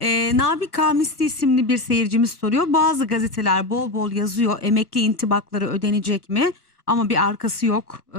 Ee, Nabi Kamisli isimli bir seyircimiz soruyor. Bazı gazeteler bol bol yazıyor emekli intibakları ödenecek mi? Ama bir arkası yok. Ee,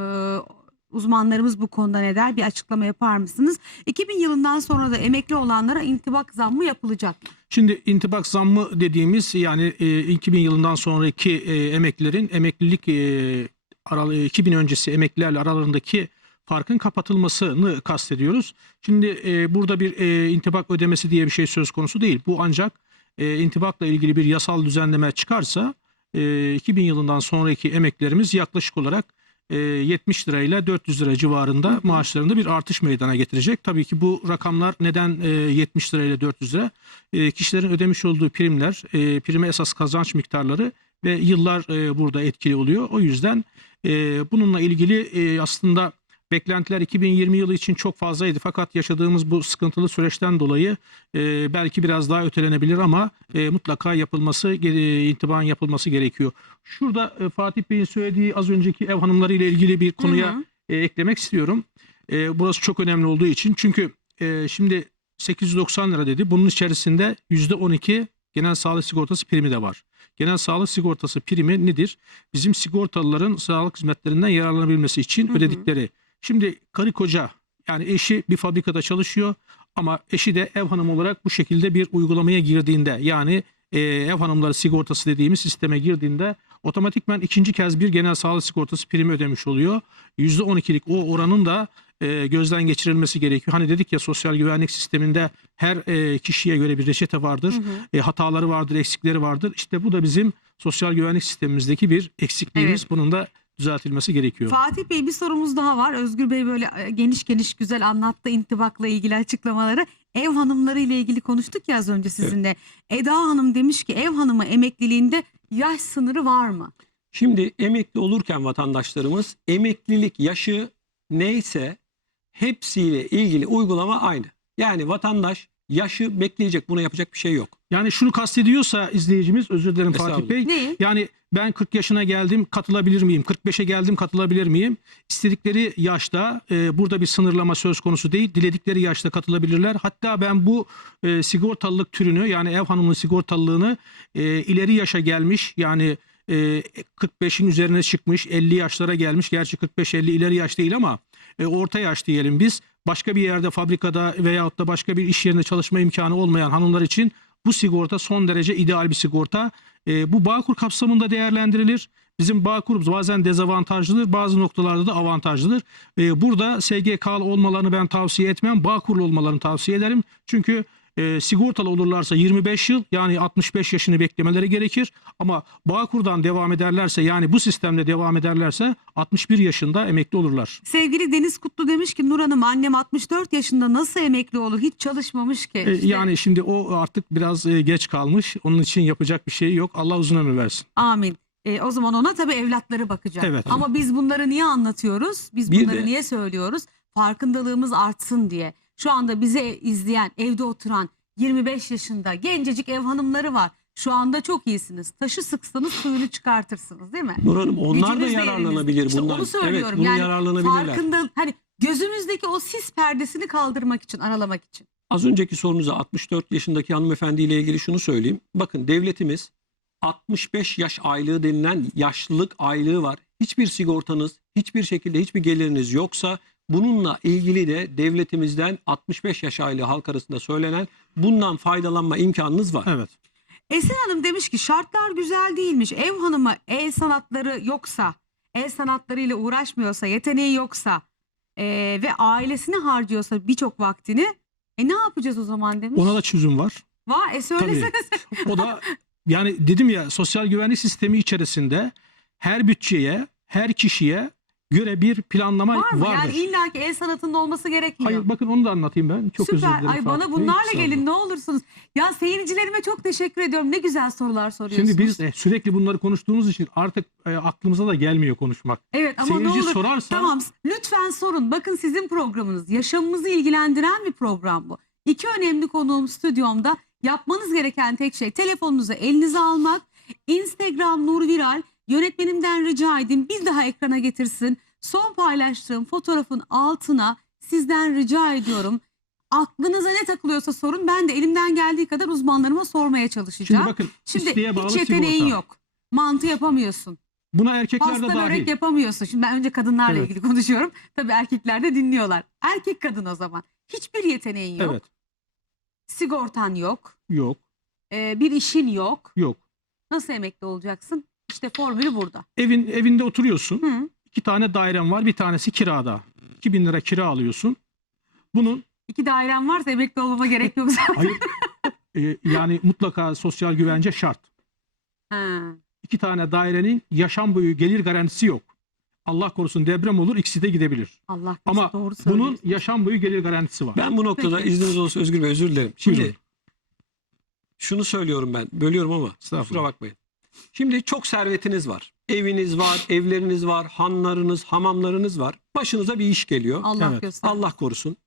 uzmanlarımız bu konuda ne der? Bir açıklama yapar mısınız? 2000 yılından sonra da emekli olanlara intibak zammı yapılacak mı? Şimdi intibak zammı dediğimiz yani e, 2000 yılından sonraki e, emeklilerin emeklilik e, aralığı 2000 öncesi emeklilerle aralarındaki farkın kapatılmasını kastediyoruz. Şimdi e, burada bir e, intibak ödemesi diye bir şey söz konusu değil. Bu ancak e, intibakla ilgili bir yasal düzenleme çıkarsa e, 2000 yılından sonraki emeklilerimiz yaklaşık olarak e, 70 lirayla 400 lira civarında maaşlarında bir artış meydana getirecek. Tabii ki bu rakamlar neden e, 70 lirayla 400 lira? E, kişilerin ödemiş olduğu primler, e, prime esas kazanç miktarları ve yıllar e, burada etkili oluyor. O yüzden e, bununla ilgili e, aslında beklentiler 2020 yılı için çok fazlaydı. Fakat yaşadığımız bu sıkıntılı süreçten dolayı e, belki biraz daha ötelenebilir ama e, mutlaka yapılması, e, intiban yapılması gerekiyor. Şurada e, Fatih Bey'in söylediği az önceki ev hanımları ile ilgili bir konuya Hı hı. e, eklemek istiyorum. E, burası çok önemli olduğu için. Çünkü e, şimdi 890 lira dedi. Bunun içerisinde %12 genel sağlık sigortası primi de var. Genel sağlık sigortası primi nedir? Bizim sigortalıların sağlık hizmetlerinden yararlanabilmesi için Hı hı. ödedikleri. Şimdi karı koca yani eşi bir fabrikada çalışıyor ama eşi de ev hanımı olarak bu şekilde bir uygulamaya girdiğinde yani e, ev hanımları sigortası dediğimiz sisteme girdiğinde otomatikman ikinci kez bir genel sağlık sigortası primi ödemiş oluyor. %12'lik o oranın da e, gözden geçirilmesi gerekiyor. Hani dedik ya sosyal güvenlik sisteminde her e, kişiye göre bir reçete vardır. Hı hı. E, hataları vardır, eksikleri vardır. İşte bu da bizim sosyal güvenlik sistemimizdeki bir eksikliğimiz. Evet. Bunun da düzeltilmesi gerekiyor. Fatih Bey bir sorumuz daha var. Özgür Bey böyle e, geniş geniş güzel anlattı intibakla ilgili açıklamaları. Ev hanımları ile ilgili konuştuk ya az önce sizinle. Eda Hanım demiş ki ev hanımı emekliliğinde yaş sınırı var mı? Şimdi emekli olurken vatandaşlarımız emeklilik yaşı neyse hepsiyle ilgili uygulama aynı. Yani vatandaş yaşı bekleyecek buna yapacak bir şey yok. Yani şunu kastediyorsa izleyicimiz özür dilerim Fatih. Bey. Ne? Yani ben 40 yaşına geldim katılabilir miyim? 45'e geldim katılabilir miyim? İstedikleri yaşta e, burada bir sınırlama söz konusu değil. Diledikleri yaşta katılabilirler. Hatta ben bu e, sigortalılık türünü yani ev hanımının sigortalılığını e, ileri yaşa gelmiş yani e, 45'in üzerine çıkmış 50 yaşlara gelmiş. Gerçi 45-50 ileri yaş değil ama e, orta yaş diyelim biz. Başka bir yerde fabrikada veyahut da başka bir iş yerinde çalışma imkanı olmayan hanımlar için bu sigorta son derece ideal bir sigorta. E, bu Bağkur kapsamında değerlendirilir. Bizim Bağkur'umuz bazen dezavantajlıdır, bazı noktalarda da avantajlıdır. E, burada SGK'lı olmalarını ben tavsiye etmem, Bağkur'lu olmalarını tavsiye ederim. Çünkü e, sigortalı olurlarsa 25 yıl yani 65 yaşını beklemeleri gerekir. Ama Bağkur'dan devam ederlerse yani bu sistemle devam ederlerse 61 yaşında emekli olurlar. Sevgili Deniz Kutlu demiş ki Nur Hanım annem 64 yaşında nasıl emekli olur hiç çalışmamış ki. E, İşte, Yani şimdi o artık biraz e, geç kalmış. Onun için yapacak bir şey yok. Allah uzun ömür versin. Amin. E, o zaman ona tabii evlatları bakacak. Evet. Ama biz bunları niye anlatıyoruz? Biz Bir bunları de- niye söylüyoruz? Farkındalığımız artsın diye. Şu anda bize izleyen, evde oturan 25 yaşında gencecik ev hanımları var. Şu anda çok iyisiniz. Taşı sıksanız suyunu çıkartırsınız değil mi? Nur Hanım onlar da Gücünüz de yararlanabilir. İşte bundan. onu söylüyorum. Evet bunu yani yararlanabilirler. farkında hani gözümüzdeki o sis perdesini kaldırmak için, aralamak için. Az önceki sorunuza 64 yaşındaki hanımefendiyle ilgili şunu söyleyeyim. Bakın devletimiz 65 yaş aylığı denilen yaşlılık aylığı var. Hiçbir sigortanız, hiçbir şekilde hiçbir geliriniz yoksa bununla ilgili de devletimizden 65 yaş aylığı halk arasında söylenen bundan faydalanma imkanınız var. Evet. Esin Hanım demiş ki şartlar güzel değilmiş. Ev hanımı el sanatları yoksa, el sanatlarıyla uğraşmıyorsa, yeteneği yoksa eee, ve ailesine harcıyorsa birçok vaktini e ne yapacağız o zaman demiş. Ona da çözüm var. Var e söylesene. O da yani dedim ya sosyal güvenlik sistemi içerisinde her bütçeye, her kişiye göre bir planlama Var mı? vardır. Yani illaki el sanatında olması gerekmiyor. Hayır bakın onu da anlatayım ben. Çok özür Süper. dilerim. Ay Fatih bana Bey. bunlarla gelin ne olursunuz. Ya seyircilerime çok teşekkür ediyorum. Ne güzel sorular soruyorsunuz. Şimdi biz e, sürekli bunları konuştuğumuz için artık e, aklımıza da gelmiyor konuşmak. Evet ama ne Seyirci olur sorarsa Tamam lütfen sorun. Bakın sizin programınız. Yaşamımızı ilgilendiren bir program bu. İki önemli konuğum stüdyomda. Yapmanız gereken tek şey telefonunuzu elinize almak. Instagram Nur Viral yönetmenimden rica edin bir daha ekrana getirsin. Son paylaştığım fotoğrafın altına sizden rica ediyorum. Aklınıza ne takılıyorsa sorun. Ben de elimden geldiği kadar uzmanlarıma sormaya çalışacağım. Şimdi bakın Şimdi bağlı hiç yeteneğin sigorta. yok. Mantı yapamıyorsun. Buna erkekler de Pasta dahil. börek yapamıyorsun. Şimdi ben önce kadınlarla Evet. ilgili konuşuyorum. Tabii erkekler de dinliyorlar. Erkek kadın o zaman. Hiçbir yeteneğin yok. Evet. Sigortan yok. Yok. e, bir işin yok. Yok. Nasıl emekli olacaksın? İşte formülü burada. Evin evinde oturuyorsun. Hı. İki tane dairen var. Bir tanesi kirada. 2000 lira kira alıyorsun. Bunun İki dairem varsa emekli olmama gerek yok zaten. hayır e, yani mutlaka sosyal güvence şart. Ha. İki tane dairenin yaşam boyu gelir garantisi yok. Allah korusun deprem olur ikisi de gidebilir. Allah Ama korusun, doğru Bunun söylüyorsun. yaşam boyu gelir garantisi var. Ben bu noktada Peki. izniniz olursa Özgür Bey özür dilerim. Şimdi Buyurun. şunu söylüyorum ben. Bölüyorum ama Estağfurullah. kusura bakmayın. Şimdi çok servetiniz var. Eviniz var, evleriniz var, hanlarınız, hamamlarınız var. Başınıza bir iş geliyor. Allah Evet. göster. Allah korusun.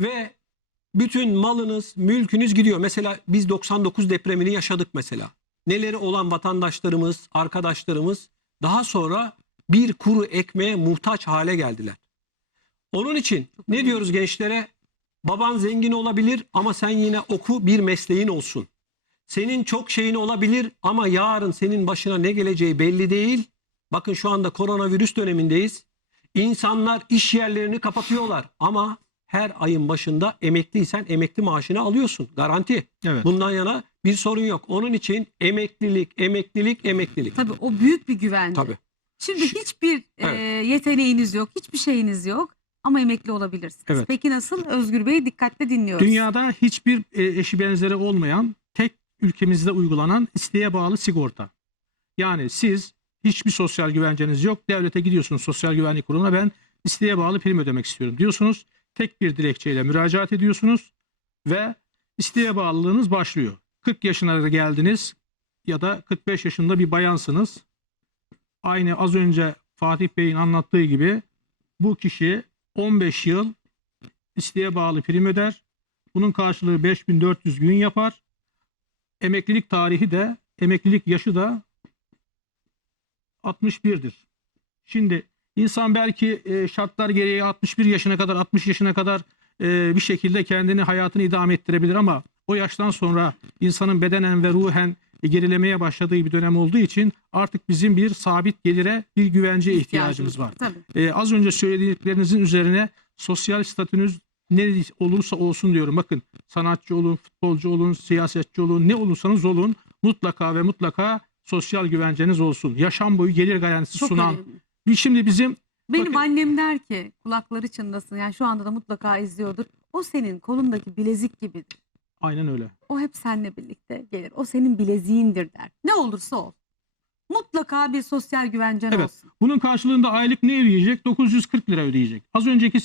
Ve bütün malınız, mülkünüz gidiyor. Mesela biz 99 depremini yaşadık mesela. Neleri olan vatandaşlarımız, arkadaşlarımız daha sonra bir kuru ekmeğe muhtaç hale geldiler. Onun için ne diyoruz gençlere? Baban zengin olabilir ama sen yine oku bir mesleğin olsun. Senin çok şeyin olabilir ama yarın senin başına ne geleceği belli değil. Bakın şu anda koronavirüs dönemindeyiz. İnsanlar iş yerlerini kapatıyorlar ama her ayın başında emekliysen emekli maaşını alıyorsun. Garanti. Evet. Bundan yana bir sorun yok. Onun için emeklilik, emeklilik, emeklilik. Tabii o büyük bir güvence. Tabii. Şimdi hiçbir e, Evet. yeteneğiniz yok, hiçbir şeyiniz yok ama emekli olabilirsiniz. Evet. Peki nasıl? Özgür Bey dikkatle dinliyoruz. Dünyada hiçbir e, eşi benzeri olmayan ülkemizde uygulanan isteğe bağlı sigorta. Yani siz hiçbir sosyal güvenceniz yok. Devlete gidiyorsunuz sosyal güvenlik kurumuna ben isteğe bağlı prim ödemek istiyorum diyorsunuz. Tek bir dilekçeyle müracaat ediyorsunuz ve isteğe bağlılığınız başlıyor. 40 yaşına geldiniz ya da 45 yaşında bir bayansınız. Aynı az önce Fatih Bey'in anlattığı gibi bu kişi 15 yıl isteğe bağlı prim öder. Bunun karşılığı 5400 gün yapar. Emeklilik tarihi de emeklilik yaşı da 61'dir. Şimdi insan belki e, şartlar gereği 61 yaşına kadar 60 yaşına kadar e, bir şekilde kendini hayatını idame ettirebilir ama o yaştan sonra insanın bedenen ve ruhen gerilemeye başladığı bir dönem olduğu için artık bizim bir sabit gelire bir güvenceye ihtiyacımız var. Tabii. Ee, az önce söylediklerinizin üzerine sosyal statünüz ne olursa olsun diyorum. Bakın sanatçı olun, futbolcu olun, siyasetçi olun, ne olursanız olun mutlaka ve mutlaka sosyal güvenceniz olsun. Yaşam boyu gelir garantisi Çok sunan. önemli. Bir Şimdi bizim Benim Bakın- annem der ki kulakları çınlasın yani şu anda da mutlaka izliyordur. O senin kolundaki bilezik gibidir. aynen öyle. O hep seninle birlikte gelir. O senin bileziğindir der. Ne olursa ol. Mutlaka bir sosyal güvencen Evet. olsun. Bunun karşılığında aylık ne ödeyecek? 940 lira ödeyecek. Az önceki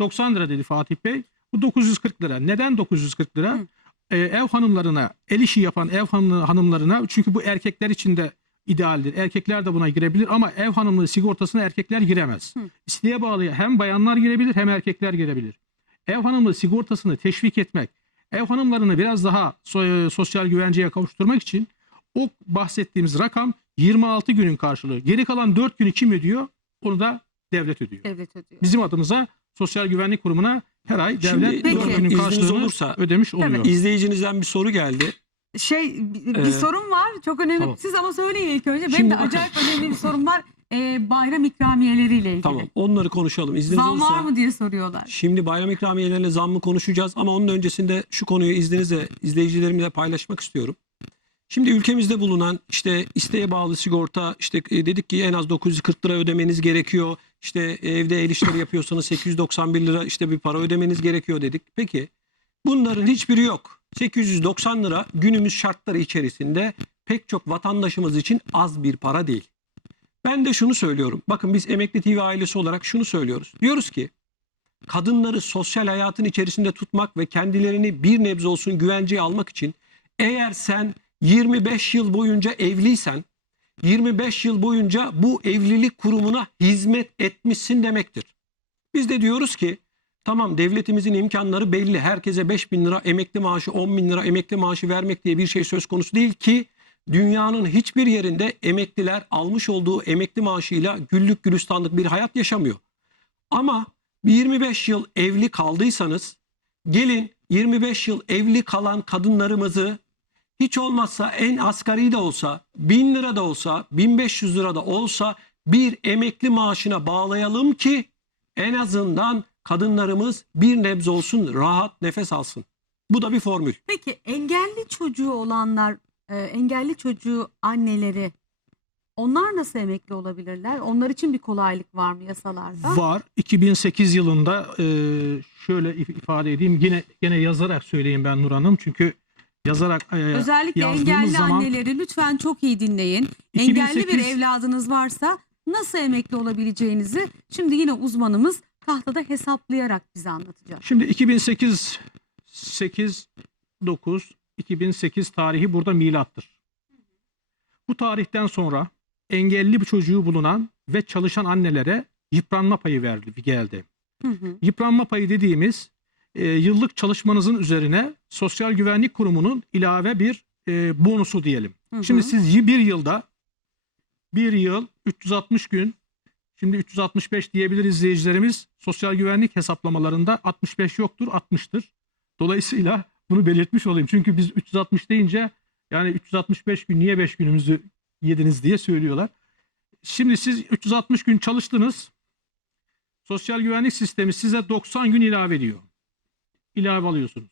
890 lira dedi Fatih Bey. Bu 940 lira. Neden 940 lira? Hı. Ee, ev hanımlarına, el işi yapan ev hanı- hanımlarına çünkü bu erkekler için de idealdir. Erkekler de buna girebilir ama ev hanımlığı sigortasına erkekler giremez. Hı. İsteğe bağlı hem bayanlar girebilir hem erkekler girebilir. Ev hanımlığı sigortasını teşvik etmek, ev hanımlarını biraz daha so- sosyal güvenceye kavuşturmak için o bahsettiğimiz rakam 26 günün karşılığı. Geri kalan 4 günü kim ödüyor? Onu da devlet ödüyor. Devlet ödüyor. Bizim adımıza Sosyal Güvenlik Kurumu'na her ay Şimdi devlet Peki. 4 günün izniniz karşılığını olursa- ödemiş oluyor. İzleyicinizden bir soru geldi. Şey bir, bir Ee, sorum var. Çok önemli. tamam. Siz ama söyleyin ilk önce. Benim Şimdi de bakın. acayip önemli bir sorum var. Ee, bayram ikramiyeleriyle ilgili. Tamam onları konuşalım. İzniniz Zam olursa. var mı diye soruyorlar. Şimdi bayram ikramiyelerine zammı konuşacağız ama onun öncesinde şu konuyu izninizle izleyicilerimle paylaşmak istiyorum. Şimdi ülkemizde bulunan işte isteğe bağlı sigorta işte e, dedik ki en az 940 lira ödemeniz gerekiyor. İşte evde el işleri yapıyorsanız 891 lira işte bir para ödemeniz gerekiyor dedik. Peki bunların hiçbiri yok. 890 lira günümüz şartları içerisinde pek çok vatandaşımız için az bir para değil. Ben de şunu söylüyorum. Bakın biz Emekli TV ailesi olarak şunu söylüyoruz. Diyoruz ki kadınları sosyal hayatın içerisinde tutmak ve kendilerini bir nebze olsun güvenceye almak için eğer sen 25 yıl boyunca evliysen 25 yıl boyunca bu evlilik kurumuna hizmet etmişsin demektir. Biz de diyoruz ki tamam devletimizin imkanları belli. Herkese 5 bin lira emekli maaşı 10 bin lira emekli maaşı vermek diye bir şey söz konusu değil ki dünyanın hiçbir yerinde emekliler almış olduğu emekli maaşıyla güllük gülistanlık bir hayat yaşamıyor. Ama 25 yıl evli kaldıysanız Gelin 25 yıl evli kalan kadınlarımızı hiç olmazsa en asgari de olsa 1000 lira da olsa 1500 lira da olsa bir emekli maaşına bağlayalım ki en azından kadınlarımız bir nebze olsun rahat nefes alsın. Bu da bir formül. Peki engelli çocuğu olanlar, e, engelli çocuğu anneleri onlar nasıl emekli olabilirler? Onlar için bir kolaylık var mı yasalarda? Var. 2008 yılında e, şöyle if- ifade edeyim. Yine yine yazarak söyleyeyim ben Nur Hanım. Çünkü yazarak e, Özellikle yazdığımız engelli zaman- anneleri lütfen çok iyi dinleyin. Engelli bir 2008 evladınız varsa nasıl emekli olabileceğinizi şimdi yine uzmanımız tahtada hesaplayarak bize anlatacak. Şimdi 2008 8 9 2008 tarihi burada milattır. Bu tarihten sonra engelli bir çocuğu bulunan ve çalışan annelere yıpranma payı verdi geldi. Hı hı. Yıpranma payı dediğimiz e, yıllık çalışmanızın üzerine Sosyal Güvenlik Kurumu'nun ilave bir e, bonusu diyelim. Hı hı. Şimdi siz bir yılda bir yıl 360 gün şimdi 365 diyebilir izleyicilerimiz sosyal güvenlik hesaplamalarında 65 yoktur 60'tır. Dolayısıyla bunu belirtmiş olayım. Çünkü biz 360 deyince yani 365 gün niye 5 günümüzü yediniz diye söylüyorlar. Şimdi siz 360 gün çalıştınız. Sosyal güvenlik sistemi size 90 gün ilave ediyor. İlave alıyorsunuz.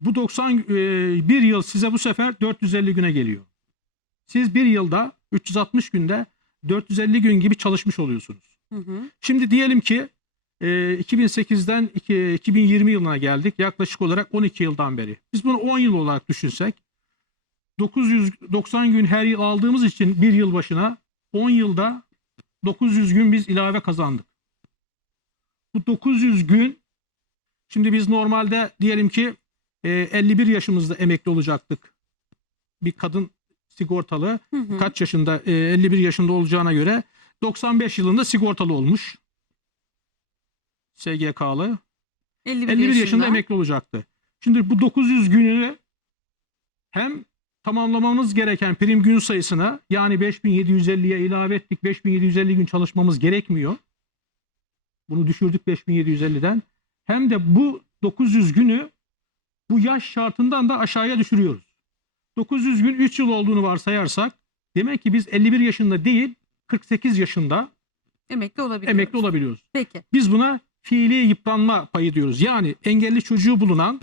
Bu 90 e, bir yıl size bu sefer 450 güne geliyor. Siz bir yılda 360 günde 450 gün gibi çalışmış oluyorsunuz. Hı hı. Şimdi diyelim ki e, 2008'den iki- 2020 yılına geldik. Yaklaşık olarak 12 yıldan beri. Biz bunu 10 yıl olarak düşünsek 990 gün her yıl aldığımız için bir yıl başına 10 yılda 900 gün biz ilave kazandık. Bu 900 gün şimdi biz normalde diyelim ki e, 51 yaşımızda emekli olacaktık. Bir kadın sigortalı Hı hı. kaç yaşında e, 51 yaşında olacağına göre 95 yılında sigortalı olmuş. SGK'lı. 51, 51 yaşında emekli olacaktı. Şimdi bu 900 gününü hem tamamlamamız gereken prim gün sayısına yani 5750'ye ilave ettik. 5750 gün çalışmamız gerekmiyor. Bunu düşürdük 5750'den. Hem de bu 900 günü bu yaş şartından da aşağıya düşürüyoruz. 900 gün 3 yıl olduğunu varsayarsak demek ki biz 51 yaşında değil 48 yaşında emekli olabilir. emekli olabiliyoruz. Peki. Biz buna fiili yıpranma payı diyoruz. Yani engelli çocuğu bulunan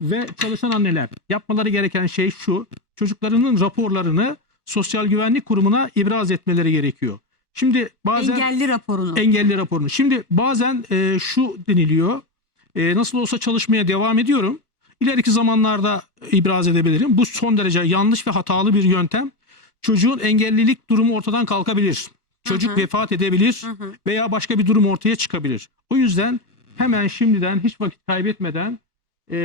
ve çalışan anneler yapmaları gereken şey şu. Çocuklarının raporlarını Sosyal Güvenlik Kurumu'na ibraz etmeleri gerekiyor. Şimdi bazen Engelli raporunu. engelli raporunu. Şimdi bazen e, şu deniliyor. E, nasıl olsa çalışmaya devam ediyorum. İleriki zamanlarda ibraz edebilirim. Bu son derece yanlış ve hatalı bir yöntem. Çocuğun engellilik durumu ortadan kalkabilir. Çocuk Hı hı. vefat edebilir Hı hı. veya başka bir durum ortaya çıkabilir. O yüzden hemen şimdiden hiç vakit kaybetmeden e,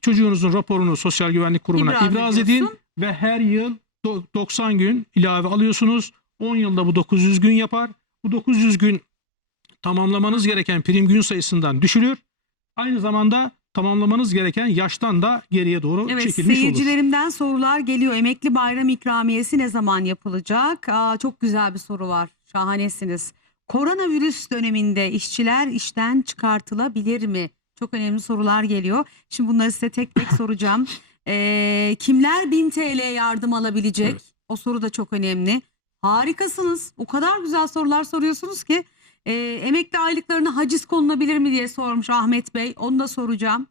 çocuğunuzun raporunu Sosyal Güvenlik Kurumu'na İbraz ibraz, edin ve her yıl do- 90 gün ilave alıyorsunuz. 10 yılda bu 900 gün yapar. Bu 900 gün tamamlamanız gereken prim gün sayısından düşülür. Aynı zamanda tamamlamanız gereken yaştan da geriye doğru Evet çekilmiş olur. seyircilerimden sorular geliyor. Emekli bayram ikramiyesi ne zaman yapılacak? Aa, çok güzel bir soru var. Şahanesiniz. Koronavirüs döneminde işçiler işten çıkartılabilir mi? Çok önemli sorular geliyor. Şimdi bunları size tek tek soracağım. Ee, kimler 1000 TL yardım alabilecek? Evet. O soru da çok önemli. Harikasınız. O kadar güzel sorular soruyorsunuz ki. Ee, emekli aylıklarına haciz konulabilir mi diye sormuş Ahmet Bey. Onu da soracağım.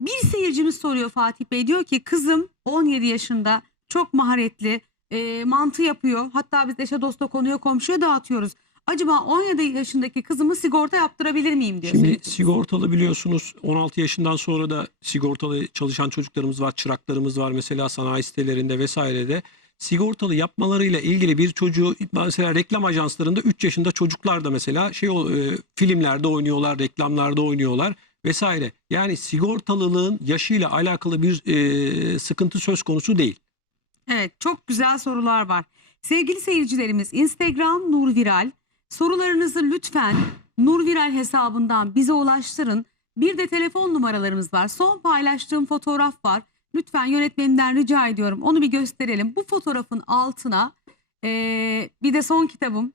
Bir seyircimiz soruyor Fatih Bey. Diyor ki kızım 17 yaşında çok maharetli e, mantı yapıyor. Hatta biz eşe dosta konuya komşuya dağıtıyoruz. Acaba 17 yaşındaki kızımı sigorta yaptırabilir miyim diyor. Şimdi seyircimiz. sigortalı biliyorsunuz 16 yaşından sonra da sigortalı çalışan çocuklarımız var, çıraklarımız var mesela sanayi sitelerinde vesairede. Sigortalı yapmalarıyla ilgili bir çocuğu mesela reklam ajanslarında 3 yaşında çocuklar da mesela şey e, filmlerde oynuyorlar, reklamlarda oynuyorlar vesaire. Yani sigortalılığın yaşıyla alakalı bir e, sıkıntı söz konusu değil. Evet çok güzel sorular var. Sevgili seyircilerimiz Instagram Nur Viral. Sorularınızı lütfen Nur Viral hesabından bize ulaştırın. Bir de telefon numaralarımız var. Son paylaştığım fotoğraf var. Lütfen yönetmeninden rica ediyorum onu bir gösterelim. Bu fotoğrafın altına eee, bir de son kitabım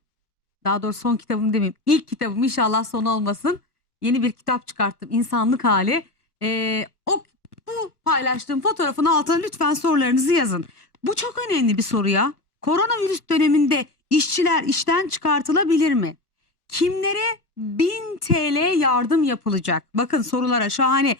daha doğrusu son kitabım demeyeyim ilk kitabım inşallah son olmasın. Yeni bir kitap çıkarttım. İnsanlık hali. Ee, o bu paylaştığım fotoğrafın altına lütfen sorularınızı yazın. Bu çok önemli bir soru ya. Koronavirüs döneminde işçiler işten çıkartılabilir mi? Kimlere 1000 TL yardım yapılacak? Bakın sorulara şahane.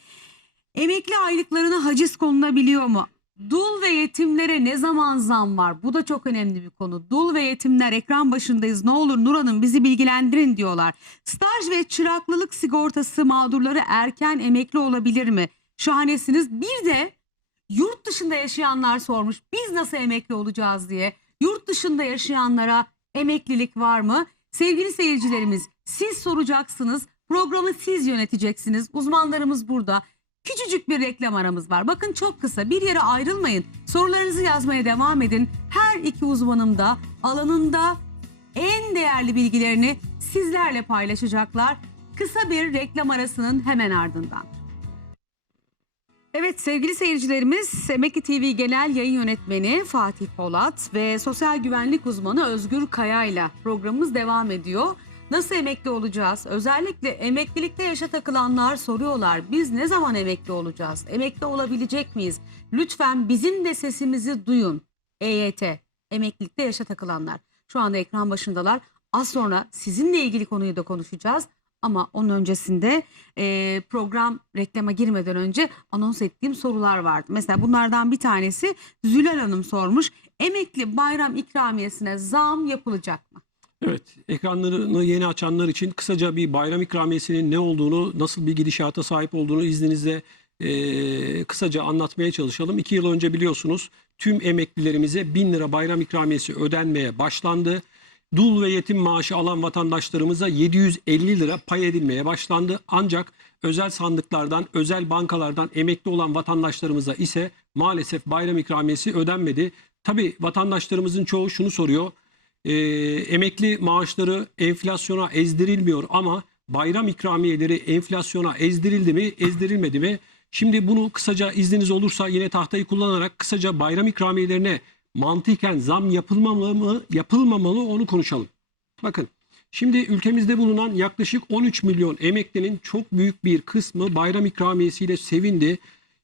Emekli aylıklarına haciz konulabiliyor mu? Dul ve yetimlere ne zaman zam var? Bu da çok önemli bir konu. Dul ve yetimler ekran başındayız. Ne olur Nur Hanım bizi bilgilendirin diyorlar. Staj ve çıraklılık sigortası mağdurları erken emekli olabilir mi? Şahanesiniz. Bir de yurt dışında yaşayanlar sormuş. Biz nasıl emekli olacağız diye. Yurt dışında yaşayanlara emeklilik var mı? Sevgili seyircilerimiz siz soracaksınız. Programı siz yöneteceksiniz. Uzmanlarımız burada. Küçücük bir reklam aramız var. Bakın çok kısa bir yere ayrılmayın. Sorularınızı yazmaya devam edin. Her iki uzmanım da alanında en değerli bilgilerini sizlerle paylaşacaklar. Kısa bir reklam arasının hemen ardından. Evet sevgili seyircilerimiz Emekli TV Genel Yayın Yönetmeni Fatih Polat ve sosyal güvenlik uzmanı Özgür Kaya ile programımız devam ediyor. Nasıl emekli olacağız? Özellikle emeklilikte yaşa takılanlar soruyorlar. Biz ne zaman emekli olacağız? Emekli olabilecek miyiz? Lütfen bizim de sesimizi duyun. EYT, emeklilikte yaşa takılanlar. Şu anda ekran başındalar. Az sonra sizinle ilgili konuyu da konuşacağız. Ama onun öncesinde e, program reklama girmeden önce anons ettiğim sorular vardı. Mesela bunlardan bir tanesi Zülal Hanım sormuş. Emekli bayram ikramiyesine zam yapılacak mı? Evet, ekranlarını yeni açanlar için kısaca bir bayram ikramiyesinin ne olduğunu, nasıl bir gidişata sahip olduğunu izninizle eee, kısaca anlatmaya çalışalım. İki yıl önce biliyorsunuz tüm emeklilerimize 1000 lira bayram ikramiyesi ödenmeye başlandı. Dul ve yetim maaşı alan vatandaşlarımıza 750 lira pay edilmeye başlandı. Ancak özel sandıklardan, özel bankalardan emekli olan vatandaşlarımıza ise maalesef bayram ikramiyesi ödenmedi. Tabii vatandaşlarımızın çoğu şunu soruyor. Ee, emekli maaşları enflasyona ezdirilmiyor ama bayram ikramiyeleri enflasyona ezdirildi mi, ezdirilmedi mi? Şimdi bunu kısaca izniniz olursa yine tahtayı kullanarak kısaca bayram ikramiyelerine mantıken zam yapılmamalı mı, yapılmamalı onu konuşalım. Bakın şimdi ülkemizde bulunan yaklaşık 13 milyon emeklinin çok büyük bir kısmı bayram ikramiyesiyle sevindi.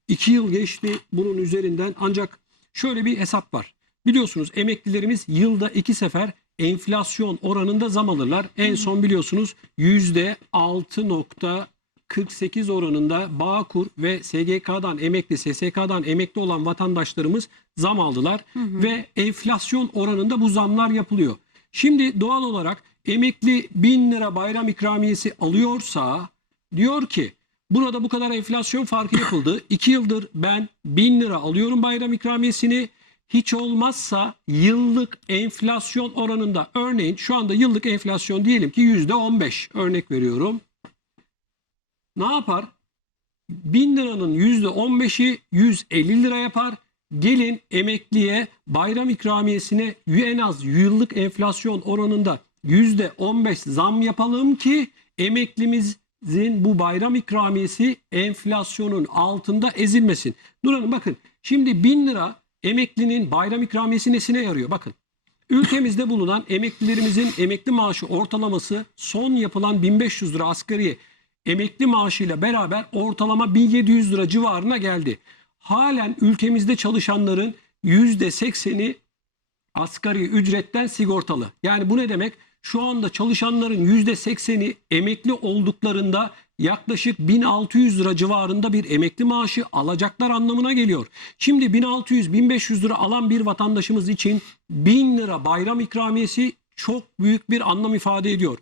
2 yıl geçti bunun üzerinden ancak şöyle bir hesap var. Biliyorsunuz emeklilerimiz yılda iki sefer enflasyon oranında zam alırlar. En son biliyorsunuz %6.48 oranında Bağkur ve SGK'dan emekli, SSK'dan emekli olan vatandaşlarımız zam aldılar. Ve enflasyon oranında bu zamlar yapılıyor. Şimdi doğal olarak emekli 1000 lira bayram ikramiyesi alıyorsa diyor ki burada bu kadar enflasyon farkı yapıldı. 2 yıldır ben 1000 lira alıyorum bayram ikramiyesini hiç olmazsa yıllık enflasyon oranında örneğin şu anda yıllık enflasyon diyelim ki yüzde 15 örnek veriyorum. Ne yapar? 1000 liranın yüzde 15'i 150 lira yapar. Gelin emekliye bayram ikramiyesine en az yıllık enflasyon oranında yüzde 15 zam yapalım ki emeklimizin bu bayram ikramiyesi enflasyonun altında ezilmesin. Hanım bakın şimdi 1000 lira emeklinin bayram ikramiyesi nesine yarıyor? Bakın ülkemizde bulunan emeklilerimizin emekli maaşı ortalaması son yapılan 1500 lira asgari emekli maaşıyla beraber ortalama 1700 lira civarına geldi. Halen ülkemizde çalışanların %80'i asgari ücretten sigortalı. Yani bu ne demek? Şu anda çalışanların %80'i emekli olduklarında yaklaşık 1600 lira civarında bir emekli maaşı alacaklar anlamına geliyor. Şimdi 1600-1500 lira alan bir vatandaşımız için 1000 lira bayram ikramiyesi çok büyük bir anlam ifade ediyor.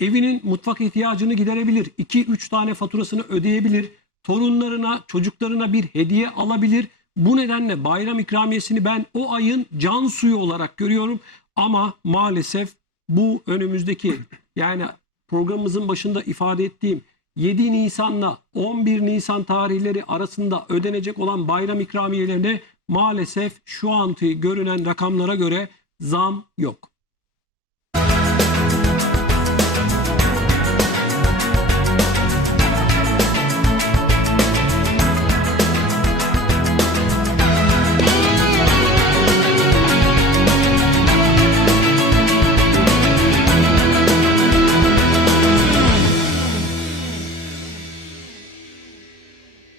Evinin mutfak ihtiyacını giderebilir. 2-3 tane faturasını ödeyebilir. Torunlarına, çocuklarına bir hediye alabilir. Bu nedenle bayram ikramiyesini ben o ayın can suyu olarak görüyorum. Ama maalesef bu önümüzdeki yani programımızın başında ifade ettiğim 7 Nisan'la 11 Nisan tarihleri arasında ödenecek olan bayram ikramiyelerine maalesef şu anki görünen rakamlara göre zam yok.